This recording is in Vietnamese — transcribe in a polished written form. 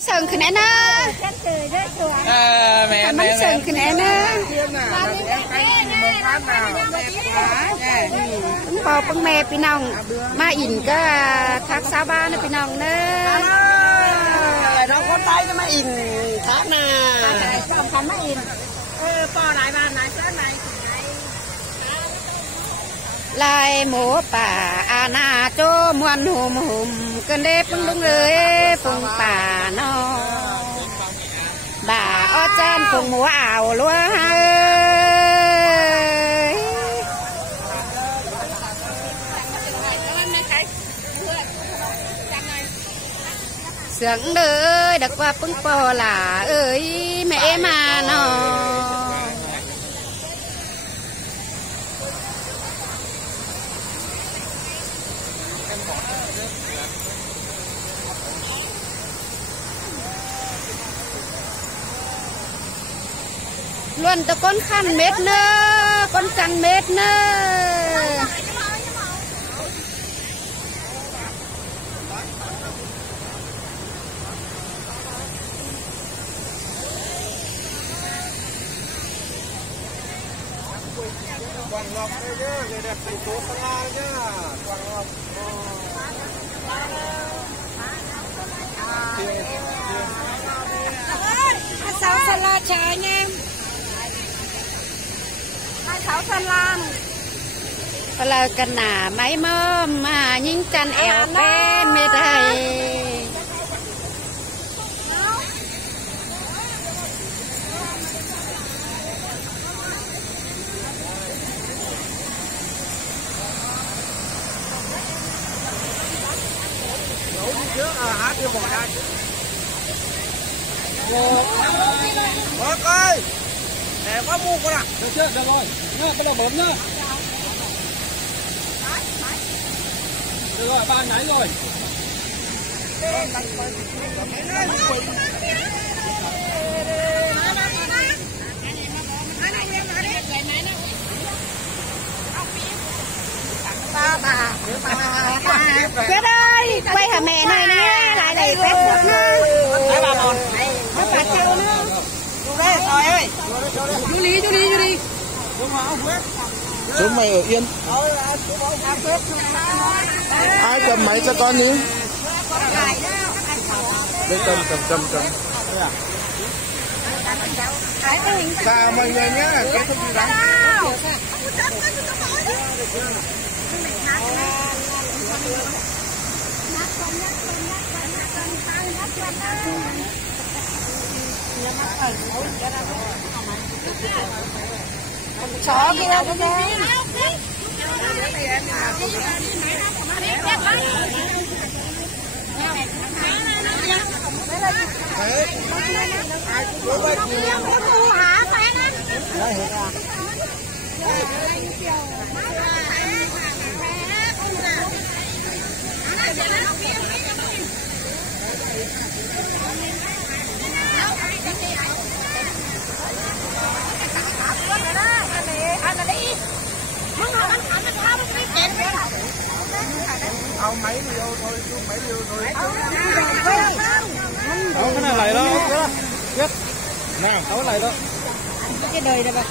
sừng khỉ nè mẹ bánh sừng khỉ nè bò bưng mẹ pin nòng ma ỉn cái thác sao ba nó pin nòng nữa nó có tay cho ma ỉn thác nè không phải ma ỉn bò lại ba này sáng này lại múa bà na cho muôn hùm hùm cơn đêm bưng đúng rồi phùng bà nó bà ở trên phùng múa ảo luôn sướng đời được qua bưng bò là ơi mẹ mà nó luôn tao con khăn mét nữa con căng mét nữa quàng ngọc đây chứ người đẹp thành phố Sơn La chứ quàng ngọc sáu Sơn La chờ anh em 6 Sơn La là cần nà máy mơm mà nhìn chân eo bên mệt hay hát đi bỏ ra bớt ơi để quá mua con à được chưa được rồi nhá bắt đầu bấm nhá được rồi ba nháy rồi Quyết ơi quay hả mẹ này nè lại đây Facebook nữa bà mòn bà châu nữa đây rồi ơi chú đi xuống mày ở yên ai cầm máy cho con đi đây cầm chào mọi người nhé kết thúc gì đó chó kia đóเอาmáy vô thôi chú máy vô thôi đâu cái này lại đó chết nào đâu lại đó cái đời này bà